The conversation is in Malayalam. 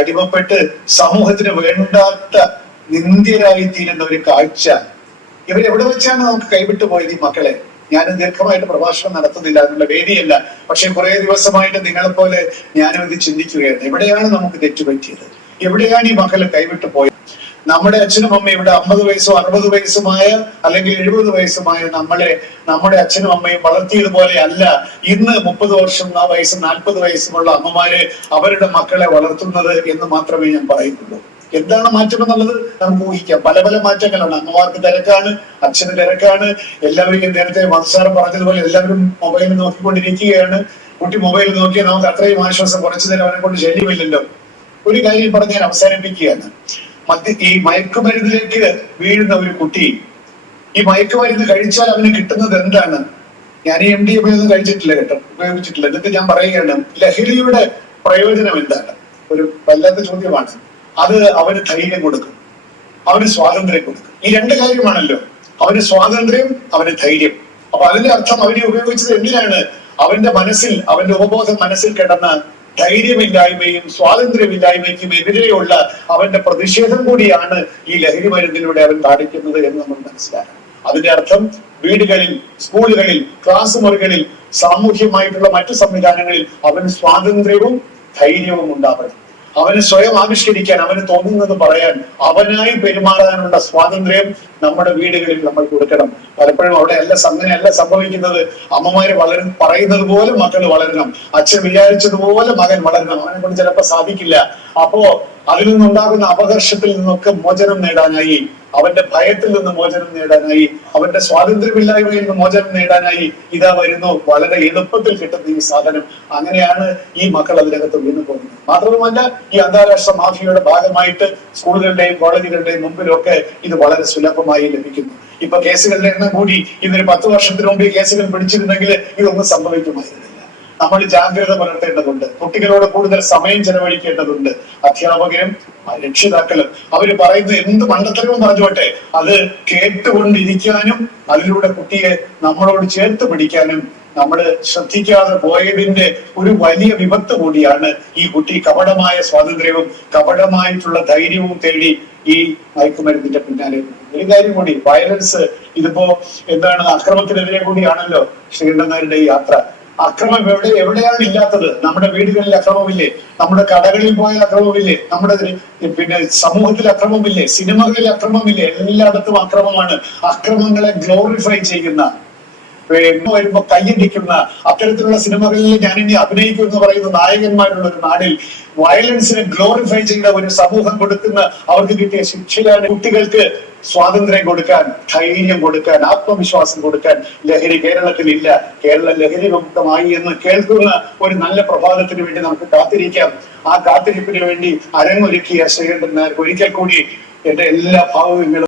അടിമപ്പെട്ട് സമൂഹത്തിന് വേണ്ടാത്ത നിന്ദ്യരായി തീരുന്ന ഒരു കാഴ്ച ഇവരെവിടെ വെച്ചാണ് നമുക്ക് കൈവിട്ടു പോയത് ഈ മക്കളെ? ഞാൻ ദീർഘമായിട്ട് പ്രഭാഷണം നടത്തുന്നില്ല, എന്നുള്ള വേദിയല്ല. പക്ഷെ കുറെ ദിവസമായിട്ട് നിങ്ങളെപ്പോലെ ഞാനും ഇത് ചിന്തിക്കുകയാണ്. എവിടെയാണ് നമുക്ക് തെറ്റുപറ്റിയത്? എവിടെയാണ് ഈ മക്കളെ കൈവിട്ടു പോയത്? നമ്മുടെ അച്ഛനും അമ്മയും ഇവിടെ 50 വയസ്സോ 60 വയസ്സുമായ അല്ലെങ്കിൽ 70 വയസ്സുമായ നമ്മുടെ അച്ഛനും അമ്മയും വളർത്തിയതുപോലെ അല്ല ഇന്ന് 30 വർഷം വയസ്സും 40 വയസ്സുമുള്ള അമ്മമാര് അവരുടെ മക്കളെ വളർത്തുന്നത് എന്ന് മാത്രമേ ഞാൻ പറയുന്നുള്ളൂ. എന്താണ് മാറ്റം എന്നുള്ളത് നമുക്ക് ഊഹിക്കാം. പല പല മാറ്റങ്ങളാണ്. അമ്മമാർക്ക് തിരക്കാണ്, അച്ഛന് തിരക്കാണ്. എല്ലാവരും നേരത്തെ മത്സാരം പറഞ്ഞതുപോലെ എല്ലാവരും മൊബൈലിൽ നോക്കിക്കൊണ്ടിരിക്കുകയാണ്. കുട്ടി മൊബൈൽ നോക്കിയാൽ നമുക്ക് അത്രയും ആശ്വാസം. കുറച്ചു നേരം അവനെ കൊണ്ട് ശല്യമില്ലല്ലോ. ഒരു കാര്യം പറഞ്ഞ് ഞാൻ അവസാനിപ്പിക്കുകയാണ്. ഈ മയക്കുമരുന്നിലേക്ക് വീഴുന്ന ഒരു കുട്ടി ഈ മയക്കുമരുന്ന് കഴിച്ചാൽ അവന് കിട്ടുന്നത് എന്താണ്? ഞാൻ ഈ MDMA ഒന്നും കഴിച്ചിട്ടില്ല കേട്ടോ, ഉപയോഗിച്ചിട്ടില്ല. എന്നിട്ട് ഞാൻ പറയുകയാണ്, ലഹരിയുടെ പ്രയോജനം എന്താണ്? ഒരു വല്ലാത്ത ചോദ്യമാണ്. അത് അവന് ധൈര്യം കൊടുക്കും, അവന് സ്വാതന്ത്ര്യം കൊടുക്കും. ഈ രണ്ട് കാര്യമാണല്ലോ, അവന് സ്വാതന്ത്ര്യം, അവന് ധൈര്യം. അപ്പൊ അതിന്റെ അർത്ഥം അവനെ ഉപയോഗിച്ചത് എന്തിനാണ്? അവന്റെ മനസ്സിൽ, അവന്റെ ഉപബോധം മനസ്സിൽ കിടന്ന ധൈര്യമില്ലായ്മയും സ്വാതന്ത്ര്യമില്ലായ്മയ്ക്കും എതിരെയുള്ള അവന്റെ പ്രതിഷേധം കൂടിയാണ് ഈ ലഹരി മരുന്നിലൂടെ അവൻ കാണിക്കുന്നത് എന്ന് നമ്മൾ മനസ്സിലാക്കണം. അതിന്റെ അർത്ഥം വീടുകളിൽ, സ്കൂളുകളിൽ, ക്ലാസ് മുറികളിൽ, സാമൂഹ്യമായിട്ടുള്ള മറ്റു സംവിധാനങ്ങളിൽ അവന് സ്വാതന്ത്ര്യവും ധൈര്യവും ഉണ്ടാവണം. അവന് സ്വയം ആവിഷ്കരിക്കാൻ, അവന് തോന്നുന്നത് പറയാൻ, അവനായി പെരുമാറാനുള്ള സ്വാതന്ത്ര്യം നമ്മുടെ വീടുകളിൽ നമ്മൾ കൊടുക്കണം. പലപ്പോഴും അങ്ങനെയല്ല സംഭവിക്കുന്നത്. അമ്മമാര് പറയുന്നത് പോലെ മക്കൾ വളരണം, അച്ഛൻ വിചാരിച്ചതുപോലെ മകൻ വളരണം. അവനെ കൊണ്ട് ചിലപ്പോൾ സാധിക്കില്ല. അപ്പോ അതിൽ നിന്നുണ്ടാകുന്ന അപകർഷത്തിൽ നിന്നൊക്കെ മോചനം നേടാനായി, അവന്റെ ഭയത്തിൽ നിന്ന് മോചനം നേടാനായി, അവന്റെ സ്വാതന്ത്ര്യമില്ലായ്മയിൽ നിന്ന് മോചനം നേടാനായി ഇതാ വരുന്നു വളരെ എളുപ്പത്തിൽ കിട്ടുന്ന ഈ സാധനം. അങ്ങനെയാണ് ഈ മക്കൾ അതിനകത്ത് വീണു പോകുന്നത്. മാത്രവുമല്ല, ഈ അന്താരാഷ്ട്ര മാഫിയയുടെ ഭാഗമായിട്ട് സ്കൂളുകളുടെയും കോളേജുകളുടെയും മുമ്പിലൊക്കെ ഇത് വളരെ സുലഭമായി ലഭിക്കുന്നു. ഇപ്പൊ കേസുകളുടെ എണ്ണം കൂടി. ഇതൊരു 10 വർഷത്തിന് മുമ്പ് കേസുകൾ പിടിച്ചിരുന്നെങ്കിൽ ഇതൊന്നും സംഭവിക്കുമായിരുന്നില്ല. നമ്മൾ ജാഗ്രത പുലർത്തേണ്ടതുണ്ട്. കുട്ടികളോട് കൂടുതൽ സമയം ചെലവഴിക്കേണ്ടതുണ്ട്. അധ്യാപകരും രക്ഷിതാക്കളും അവര് പറയുന്നത് എന്ത് മണ്ടത്തരവും പറഞ്ഞോട്ടെ, അത് കേട്ടുകൊണ്ടിരിക്കാനും അതിലൂടെ കുട്ടിയെ നമ്മളോട് ചേർത്ത് പിടിക്കാനും നമ്മൾ ശ്രദ്ധിക്കാതെ പോയതിന്റെ ഒരു വലിയ വിപത്ത് കൂടിയാണ് ഈ കുട്ടി കപടമായ സ്വാതന്ത്ര്യവും കപടമായിട്ടുള്ള ധൈര്യവും തേടി ഈ മയക്കുമരുന്നിന്റെ പിന്നാലെ. ഒരു കാര്യം കൂടി, വയലൻസ്, ഇതിപ്പോ എന്താണ്, അക്രമത്തിനെതിരെ കൂടിയാണല്ലോ ശ്രീകണ്ഠനാരുടെ യാത്ര. അക്രമം എവിടെയാണ് ഇല്ലാത്തത്? നമ്മുടെ വീടുകളിൽ അക്രമമില്ലേ? നമ്മുടെ കടകളിൽ പോയ അക്രമമില്ലേ? നമ്മുടെ സമൂഹത്തിൽ അക്രമമില്ലേ? സിനിമകളിൽ അക്രമമില്ലേ? എല്ലായിടത്തും അക്രമമാണ്. അക്രമങ്ങളെ ഗ്ലോറിഫൈ ചെയ്യുന്ന, വരുമ്പോ കൈയടിക്കുന്ന അത്തരത്തിലുള്ള സിനിമകളിൽ ഞാനിനി അഭിനയിക്കും എന്ന് പറയുന്ന നായകന്മാരുള്ള ഒരു നാടിൽ വയലൻസിനെ ഗ്ലോറിഫൈ ചെയ്ത ഒരു സമൂഹം കൊടുക്കുന്ന അവർക്ക് കിട്ടിയ ശിക്ഷയാണ് കുട്ടികൾക്ക് സ്വാതന്ത്ര്യം കൊടുക്കാൻ, ധൈര്യം കൊടുക്കാൻ, ആത്മവിശ്വാസം കൊടുക്കാൻ ലഹരി കേരളത്തിൽ ഇല്ല. കേരളം ലഹരി മുക്തമായി എന്ന് കേൾക്കുന്ന ഒരു നല്ല പ്രഭാതത്തിന് വേണ്ടി നമുക്ക് കാത്തിരിക്കാം. ആ കാത്തിരിപ്പിന് വേണ്ടി അരങ്ങൊരുക്കിയ ശ്രീകണ്ഠൻ നായർക്ക് ഒരിക്കൽ കൂടി എന്റെ എല്ലാ ഭാവങ്ങളും